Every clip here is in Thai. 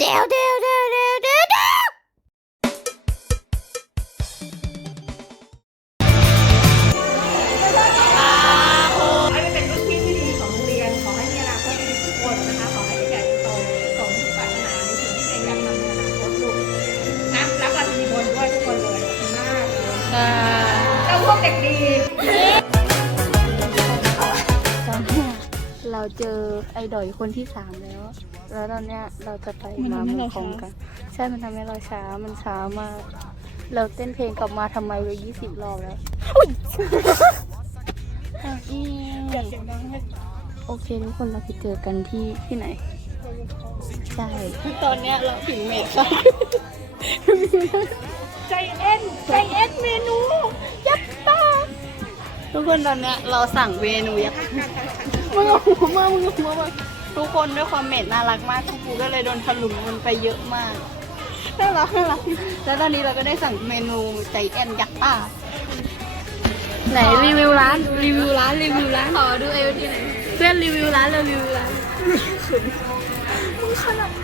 เดี๋ย เราเจอไอ้ดอยคนที่สามแล้ว แล้วตอนเนี้ยเราจะไปมาเมืองคงกัน ใช่มันทำให้เราช้า มันช้ามาก เราเต้นเพลงกลับมาทำไมไปยี่สิบรอบแล้วอะอีโอเคทุกคนเราไปเจอกันที่ที่ไหน ใช่ตอนเนี้ยเราถึงเมดค่ะใจเอ็นใจเอ็นเมนู ยักษ์ตาทุกคนตอนเนี้ยเราสั่งเมนูยักษ์ มึงเอาหัวมามึงเอาหัวมาทุกคนด้วยความเมดน่ารักมากทุกกูก็เลยโดนถลุงมันไปเยอะมากน่ารักน่ารักแล้วตอนนี้เราก็ได้สั่งเมนูใจแอนยักษ์ตาไหนรีวิวร้านรีวิวร้านรีวิวร้านขอดูเอวที่ไหนเพื่อนรีวิวร้านเรารีวิวร้าน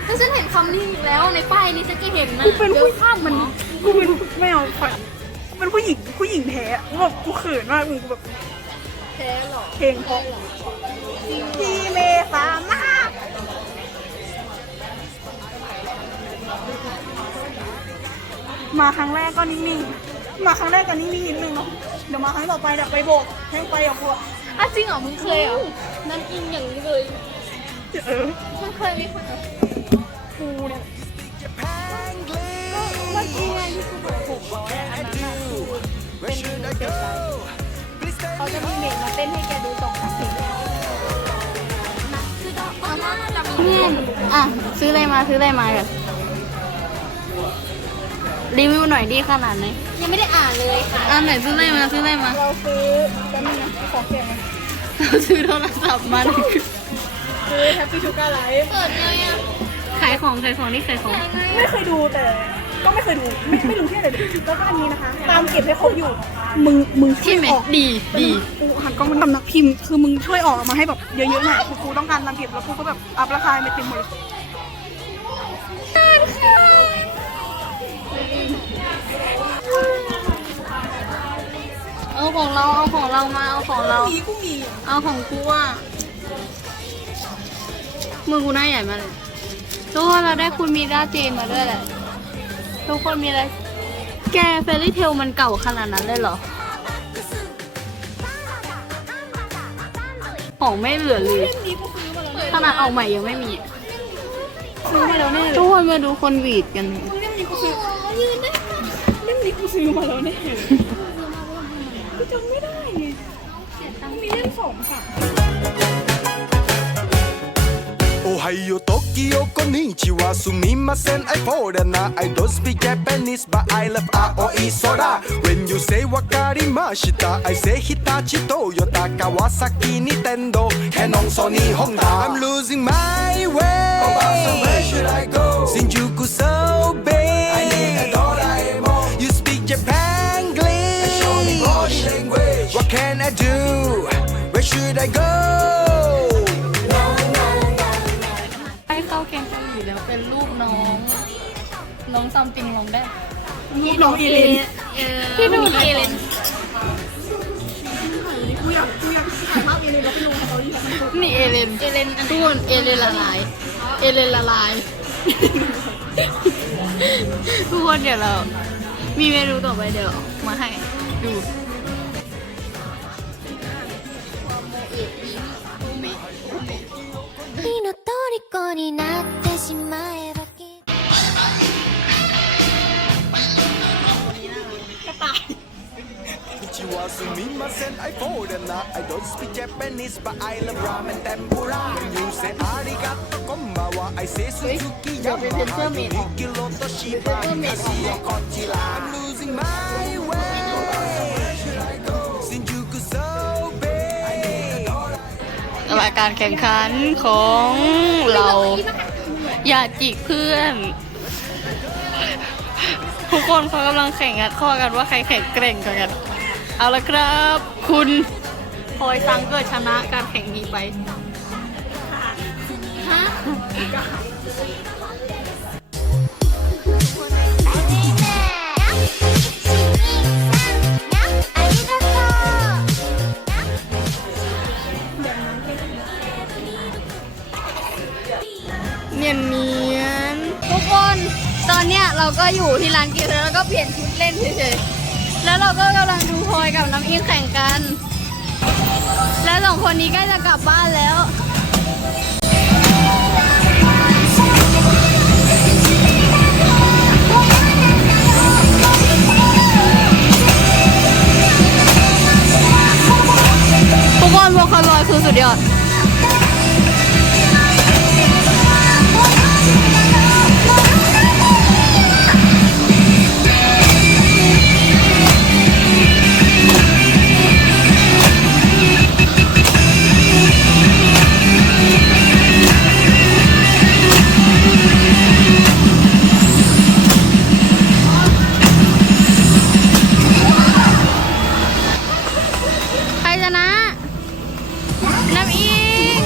แล้วฉันเห็นคำนี้อีกแล้วในป้ายนี้ฉันก็เห็นนะกูเป็นผู้ข้ามมันกูเป็นไม่เอาฝันกูเป็นผู้หญิงผู้หญิงแท้อะกูแบบกูเขินมากมึงกูแบบ แท้หรอเพลงเพราะพี่เมษามากมาครั้งแรกก็นิ่งๆ มาครั้งแรกก็นิ่งๆนิดนึงเนาะ เดี๋ยวมาครั้งต่อไปเดี๋ยวไปโบกแห้งไปอะพวกอะจริงเหรอมึงเคยเหรอนั่นอิงอย่างนี้เลยเออมึงเคยไหมคะกูเนี่ยเมื่อกี้ไงที่กูบอกหกร้อยอันนั้นน่ะคือเป็นเมนูเจ็ดร้อยเขา จะมีเมมาเต้นให้แกดูสองสามเพลงนี่อะ ซื้ออะไรมาซื้ออะไรมากันรีวิวหน่อยดีขนาดไหนยังไม่ได้อ่านเลยค่ะ อะไหนซื้ออะไรมาซื้ออะไรมา เราซื้อแป๊บนึงนะขอเก็บนะเราซื้อโทรศัพท์มาซื้อแฮปปี้ชูการ์ไลฟ์เปิดเลยอะขายของขายของนี่ขายของ ไม่เคยดูแต่ ก็ไม่เคยดูไม่ไม่รู้ที่ไหนเลยแล้วก็อันนี้นะคะ ตามเก็บให้ครบอยู่ มึงมึงช่ที่วยไหนออกดีดีกูหันกล้องมันทำนักพิมพ์คือมึงช่วยออกมาให้แบบเยอะๆหน่อยคือกูต้องการตามเก็บแล้วกูก็แบบอัพราคาไม่เต็มหมดเลยเอาของเราเอาของเรามาเอาของเรามีกูมีเอาของกูอะมือกูหน้าใหญ่มากเลยทุกคนเราได้คุณมีด้าจีนมาด้วยแหละ ทุกคนมีอะไร แกเฟรรี่เทลมันเก่าขนาดนั้นเลยเหรอ ของไม่เหลือเลยขนาดออกใหม่ยังไม่มีซื้อมาแล้วแน่เลยทุกคนมาดูคนหวีดกันเล่มนี้กูซื้อเล่มนี้กูซื้อมาแล้วแน่เลยกูจำไม่ได้ไงมีเล่มสองค่ะお Ohio, Tokyo, konnichiwa, sumimasen, I foreigner I don't speak Japanese, but I love aoi sora. When you say wakarimashita, I say Hitachi, Toyota, Kawasaki, Nintendo, Canon, Sony, Honda. I'm losing my way, oh, so where should I go? Shinjuku, so น้องซัมติงลองได้ ลูกน้องเอเลน ที่ดูเอเลน กูอยากกูอยากถ่ายภาพเอเลนแล้วไปลงสตอรี่ของมัน นี่เอเลน เอเลนทุกคนเอเลนละลาย เอเลนละลาย ทุกคนเดี๋ยวเรา มีเมนูต่อไปเดี๋ยวมาให้ดู 君の虜になってしまえ was sumimasen I foreigner I don't speak Japanese but I love ramen tempura When you say arigato konbawa I say Suzuki Yamaha Yuriki Loto Shiba Mikasiya Kochira I'm losing my way Shinjuku so big รายการแข่งขันของเราอย่าจิกเพื่อนทุกคนเขากำลังแข่งกันข้อกันว่าใครแข่งเกร่งกว่ากัน เอาละครับ คุณพอยซังเกิดชนะการแข่งนี้ไปฮะเนียนเนียนทุกคน ตอนเนี้ยเราก็อยู่ที่ร้านกินแล้วก็เปลี่ยนชุดเล่นเฉย แล้วเราก็กำลังดูพลอยกับน้ำอิงแข่งกัน แล้วสองคนนี้ใกล้จะกลับบ้านแล้วทุกคนโวคาลอยคือสุดยอด นะ น้ำอิง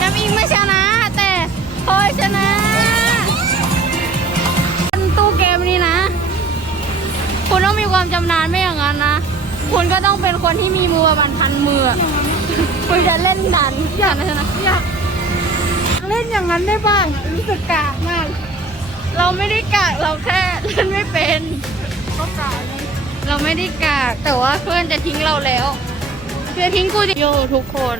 น้ำอิงไม่ชนะ แต่พลอยชนะตู้เกมนี้นะ คุณต้องมีความจำนานไม่อย่างนั้นนะ คุณก็ต้องเป็นคนที่มีมือประมาณพันมืออะคุณจะเล่นนานอยากนะชนะอยากเล่นอย่างนั้นได้บ้างรู้สึกกากมาก เราไม่ได้กากเราแค่เล่นไม่เป็นก็กากเราไม่ได้กากแต่ว่าเพื่อนจะทิ้งเราแล้ว เพื่อนทิ้งกูดิโยทุกคน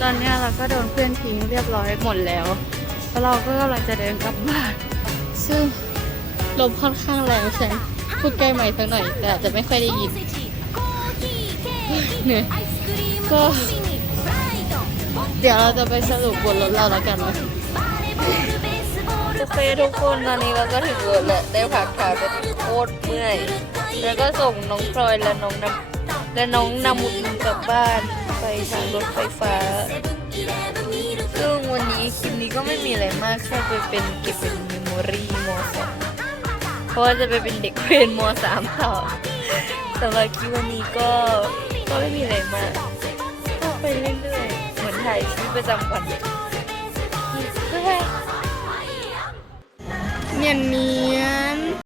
ตอนนี้เราก็โดนเพื่อนทิ้งเรียบร้อยหมดแล้ว แล้วเราก็กำลังจะเดินกลับบ้านซึ่งลมค่อนข้างแรงใช่ไหมพูดใกล้ใหม่สักหน่อย แต่อาจจะไม่ค่อยได้ยินเหนื่อยก็เดี๋ยวเราจะไปสรุปบนรถเราแล้วกันนะโอเคทุกคนตอนนี้เราก็ถึงรถแล้วได้พักขาไปโคตรเมื่อย แล้วก็ส่งน้องพลอยและน้องน้ำ และน้องนำหมุนกลับบ้านไปทางรถไฟฟ้า ซึ่งวันนี้คลิปนี้ก็ไม่มีอะไรมากแค่ไปเป็นเก็บเป็นเมมโมรี่มสองเพราะว่าจะไปเป็นเด็กเรียนมสามต่อสำหรับคลิปวันนี้ก็ก็ไม่มีอะไรมากก็ไปเรื่อยๆเหมือนถ่ายชีวิตประจำวันบ๊ายเนียนเนียน